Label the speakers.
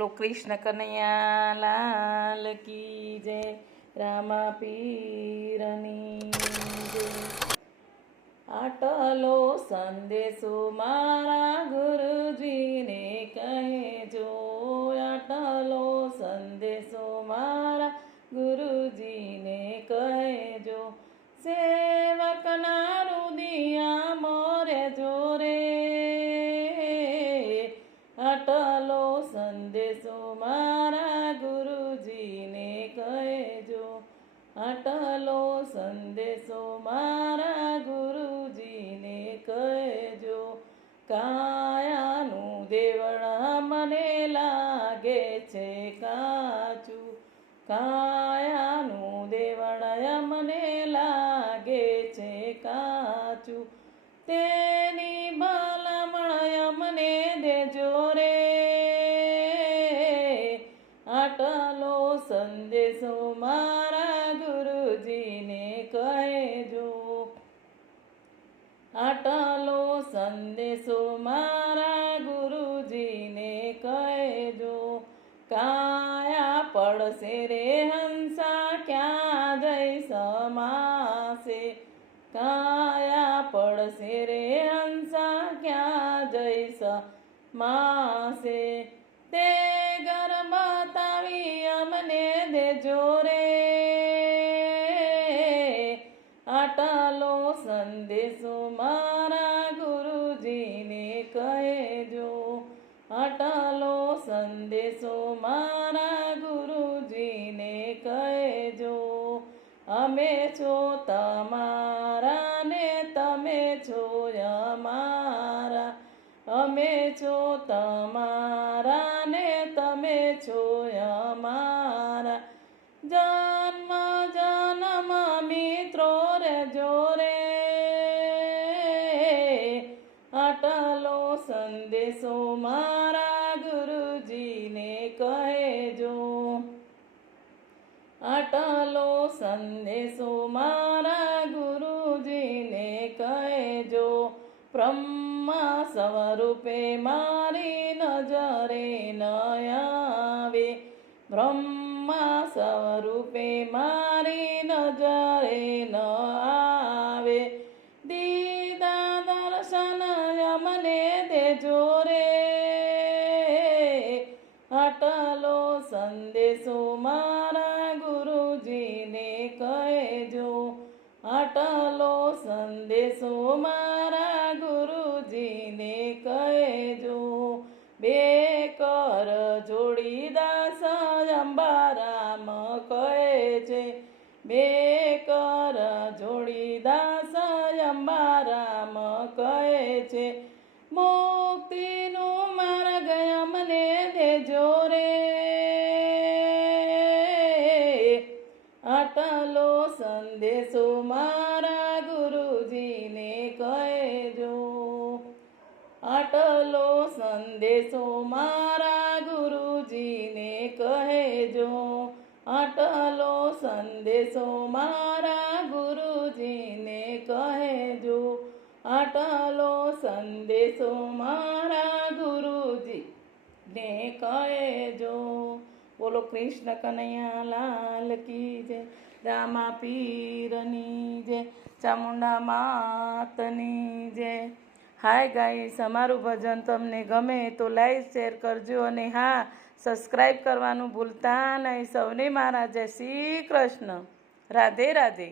Speaker 1: બોલો કૃષ્ણ કનૈયા લાલ કી જય, રામા પીરની આટલો સંદેશો મારા ગુરુજીને કહેજો. આટલો સંદેશો મારા ગુરુજીને કહેજો. સેવકના કાયાનું દેવળ મને લાગે છે કાચું. કાયાનું દેવળ મને લાગે છે કાચું. તેની પડશે રે હંસા ક્યાં જઈ સમાશે કાયા પડશે રે હંસા ક્યાં જઈ સમાશે તે ઘર બતાવી અમને દેજો રે આટલો સંદેશો મારા ગુરુજીને કહેજો અટલો સંદેશો મારા અમે છો તમારા ને તમે છો અમારા. અમે છો તમારા ને તમે છો અમારા. જન્મ જન્મ મિત્રો રે જોરે. અટલો સંદેશો મારા સંદેશો મારા ગુરુજીને કહેજો. બ્રહ્મા સ્વરૂપે મારી નજરે નયાવે બ્રહ્મા સ્વરૂપે મારી નજરે ન કહેજો બે કર જોડી દાસ અંબારામ કહે છે. બે કર જોડી દાસ અંબારામ કહે છે. મુક્તિનું માર્ગ અમને દેજો રે. આટલો સંદેશો મારા સંદેશો મારા ગુરુજીને કહેજો. અટલો સંદેશો મારા ગુરુજીને કહેજો. અટલો સંદેશો મારા ગુરુજી ને કહેજો. બોલો કૃષ્ણ કનૈયા લાલ કી જય, રામા પીરની જય, ચામુંડા માતની જય. હાય ગાઈસ, અમારું ભજન તમને ગમે તો લાઈક શેર કરજો અને હા સબસ્ક્રાઈબ કરવાનું ભૂલતા નહીં. સૌને મારા શ્રી કૃષ્ણ. રાધે રાધે.